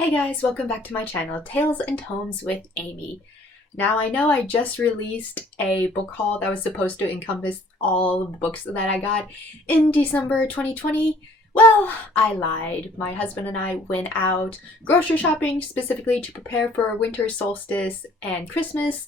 Hey guys, welcome back to my channel, Tales and Tomes with Amy. Now I know I just released a book haul that was supposed to encompass all of the books that I got in December 2020. Well, I lied. My husband and I went out grocery shopping specifically to prepare for winter solstice and Christmas,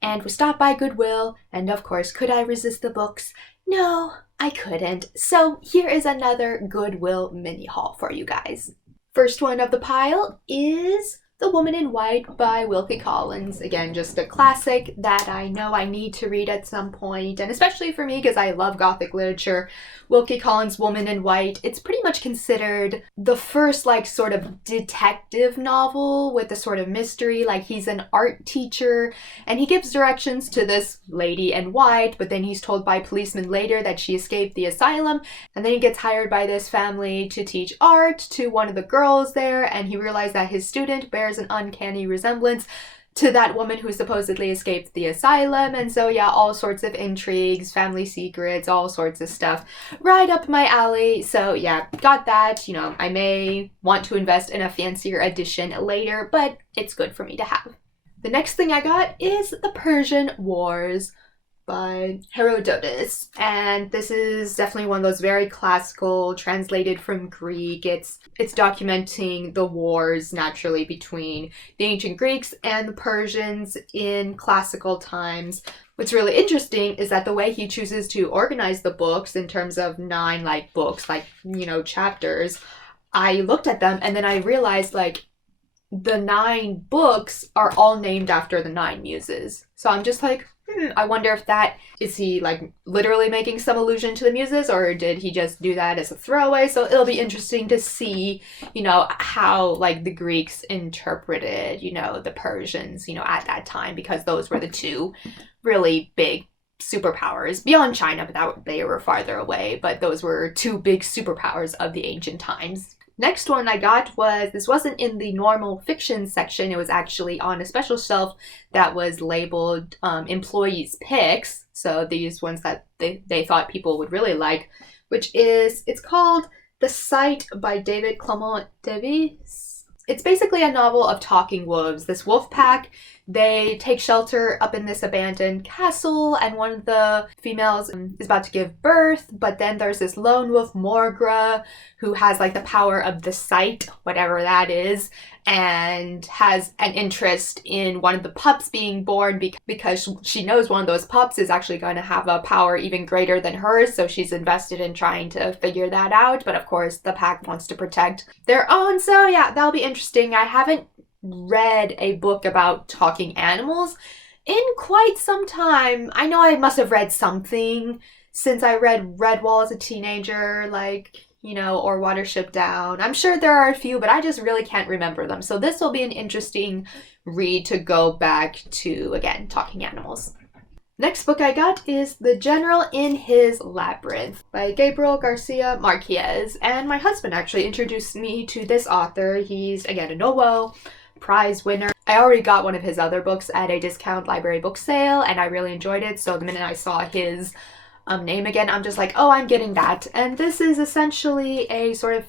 and we stopped by Goodwill, and of course, could I resist the books? No, I couldn't. So here is another Goodwill mini haul for you guys. First one of the pile is The Woman in White by Wilkie Collins. Again, just a classic that I know I need to read at some point, and especially for me because I love Gothic literature. Wilkie Collins' Woman in White, it's pretty much considered the first sort of detective novel with a sort of mystery. He's an art teacher and he gives directions to this lady in white, but then he's told by policemen later that she escaped the asylum, and then he gets hired by this family to teach art to one of the girls there, and he realized that his student bears an uncanny resemblance to that woman who supposedly escaped the asylum. And so yeah, all sorts of intrigues, family secrets, all sorts of stuff right up my alley. So yeah, got that. I may want to invest in a fancier edition later, but it's good for me to have. The next thing I got is The Persian Wars by Herodotus, and this is definitely one of those very classical, translated from Greek. It's documenting the wars naturally between the ancient Greeks and the Persians in classical times. What's really interesting is that the way he chooses to organize the books in terms of 9 books, chapters, I looked at them and then I realized the 9 books are all named after the 9 muses. So I'm just I wonder if is he literally making some allusion to the muses, or did he just do that as a throwaway? So it'll be interesting to see, how the Greeks interpreted, the Persians, at that time, because those were the 2 really big superpowers beyond China, but they were farther away. But those were 2 big superpowers of the ancient times. Next one I got this wasn't in the normal fiction section, it was actually on a special shelf that was labeled employees picks. So these ones that they thought people would really like, it's called The Sight by David Clement. It's basically a novel of talking wolves. This wolf pack, they take shelter up in this abandoned castle, and one of the females is about to give birth, but then there's this lone wolf, Morgra, who has the power of the sight, whatever that is, and has an interest in one of the pups being born because she knows one of those pups is actually going to have a power even greater than hers, so she's invested in trying to figure that out. But of course, the pack wants to protect their own, so yeah, that'll be interesting. I haven't read a book about talking animals in quite some time. I know I must have read something since I read Redwall as a teenager, or Watership Down. I'm sure there are a few, but I just really can't remember them. So this will be an interesting read to go back to, again, talking animals. Next book I got is The General in His Labyrinth by Gabriel, Garcia, Marquias. And my husband actually introduced me to this author. He's, again, a Nobel Prize winner. I already got one of his other books at a discount library book sale, and I really enjoyed it. So the minute I saw his name again, I'm just oh, I'm getting that. And this is essentially a sort of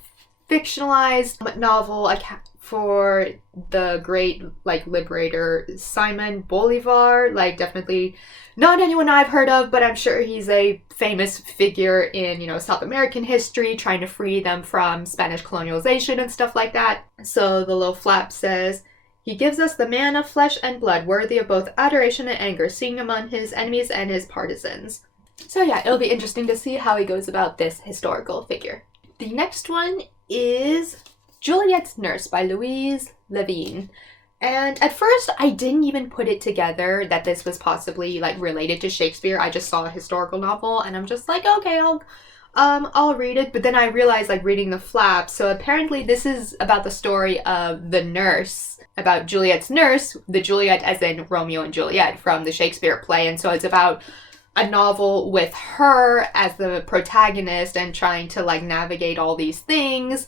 fictionalized novel for the great liberator Simon Bolivar. Definitely not anyone I've heard of, but I'm sure he's a famous figure in South American history, trying to free them from Spanish colonialization and stuff like that. So the little flap says, "He gives us the man of flesh and blood, worthy of both adoration and anger, seeing among his enemies and his partisans." So yeah, it'll be interesting to see how he goes about this historical figure. The next one is Juliet's Nurse by Louise, Levine. And at first, I didn't even put it together that this was possibly related to Shakespeare. I just saw a historical novel, and I'm just okay, I'll read it. But then I realized reading the flap. So apparently, this is about the story of the nurse, about Juliet's nurse, the Juliet as in Romeo and Juliet from the Shakespeare play, and so it's about a novel with her as the protagonist and trying to navigate all these things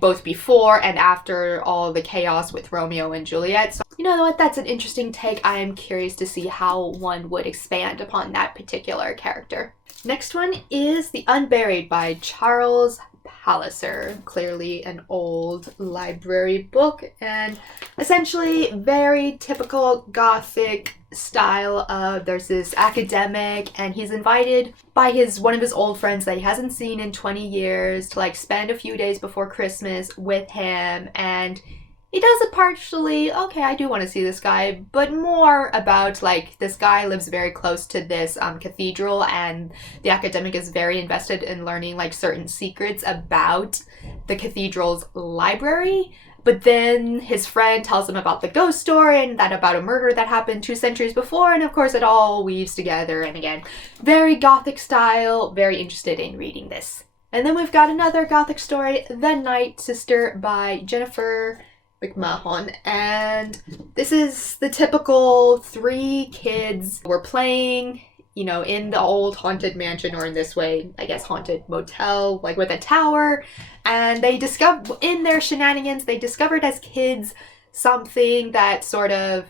both before and after all the chaos with Romeo and Juliet. So you know what, that's an interesting take. I am curious to see how one would expand upon that particular character. Next one is The Unburied by Charles Palliser. Clearly an old library book, and essentially very typical Gothic style of there's this academic and he's invited by one of his old friends that he hasn't seen in 20 years to like spend a few days before Christmas with him, and he does it partially, okay, I do want to see this guy, but more about, like, this guy lives very close to this cathedral, and the academic is very invested in learning, like, certain secrets about the cathedral's library. But then his friend tells him about the ghost story and that about a murder that happened 2 centuries before, and of course it all weaves together, and again, very Gothic style, very interested in reading this. And then we've got another Gothic story, The Night Sister by Jennifer Mcmahon, and this is the typical 3 kids were playing, you know, in the old haunted mansion, or in this way, I guess, haunted motel, like with a tower, and they discovered, in their shenanigans, they discovered as kids something that sort of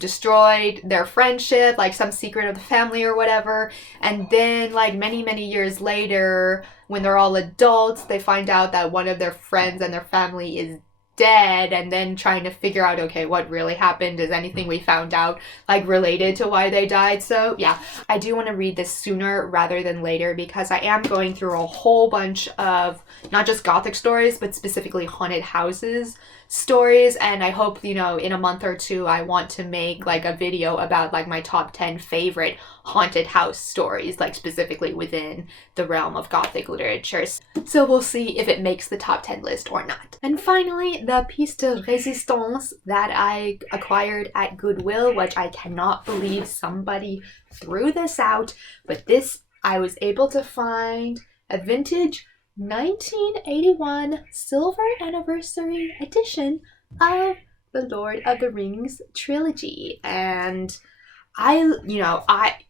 destroyed their friendship, like some secret of the family or whatever, and then like many years later, when they're all adults, they find out that one of their friends and their family is dead, and then trying to figure out, okay, what really happened? Is anything we found out like related to why they died? So yeah, I do want to read this sooner rather than later, because I am going through a whole bunch of not just Gothic stories, but specifically haunted houses stories, and I hope, you know, in a month or 2 I want to make like a video about like my top 10 favorite haunted house stories, like specifically within the realm of Gothic literature. So we'll see if it makes the top 10 list or not. And finally, the piece de résistance that I acquired at Goodwill, which I cannot believe somebody threw this out, but this I was able to find a vintage 1981 silver anniversary edition of the Lord of the Rings trilogy, and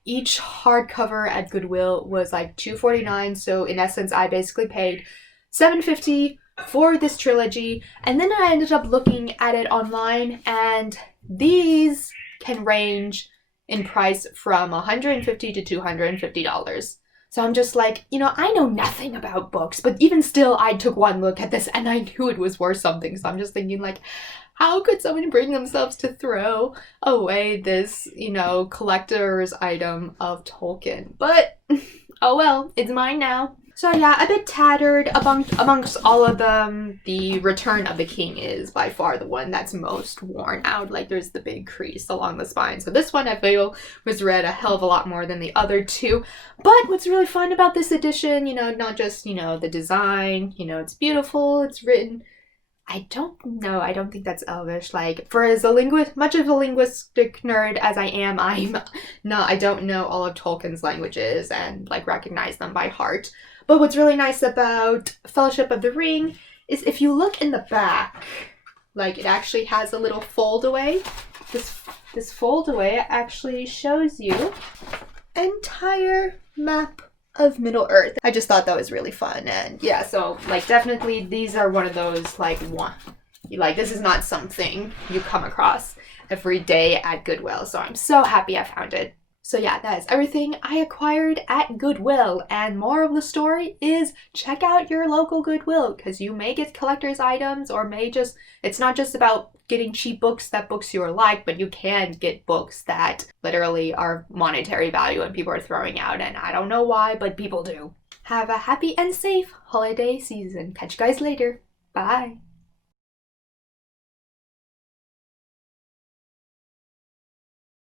each hardcover at Goodwill was like $2.49, so in essence I basically paid $7.50 for this trilogy, and then I ended up looking at it online, and these can range in price from $150 to $250. So I'm just like, you know, I know nothing about books, but even still, I took one look at this and I knew it was worth something. So I'm just thinking, like, how could someone bring themselves to throw away this, you know, collector's item of Tolkien? But, oh well, it's mine now. So yeah, a bit tattered amongst all of them. The Return of the King is by far the one that's most worn out. Like, there's the big crease along the spine. So this one I feel was read a hell of a lot more than the other 2. But what's really fun about this edition, you know, not just, you know, the design, you know, it's beautiful, it's written, I don't think that's Elvish. Like, for as much of a linguistic nerd as I am, I don't know all of Tolkien's languages and like recognize them by heart. But what's really nice about Fellowship of the Ring is if you look in the back, like, it actually has a little fold away. This fold away actually shows you entire map of Middle Earth. I just thought that was really fun, and yeah, so like definitely these are one of those like this is not something you come across every day at Goodwill, so I'm so happy I found it. So yeah, that is everything I acquired at Goodwill, and moral of the story is check out your local Goodwill, because you may get collector's items, or it's not just about getting cheap books that books you like, but you can get books that literally are monetary value and people are throwing out, and I don't know why, but people do. Have a happy and safe holiday season. Catch you guys later. Bye.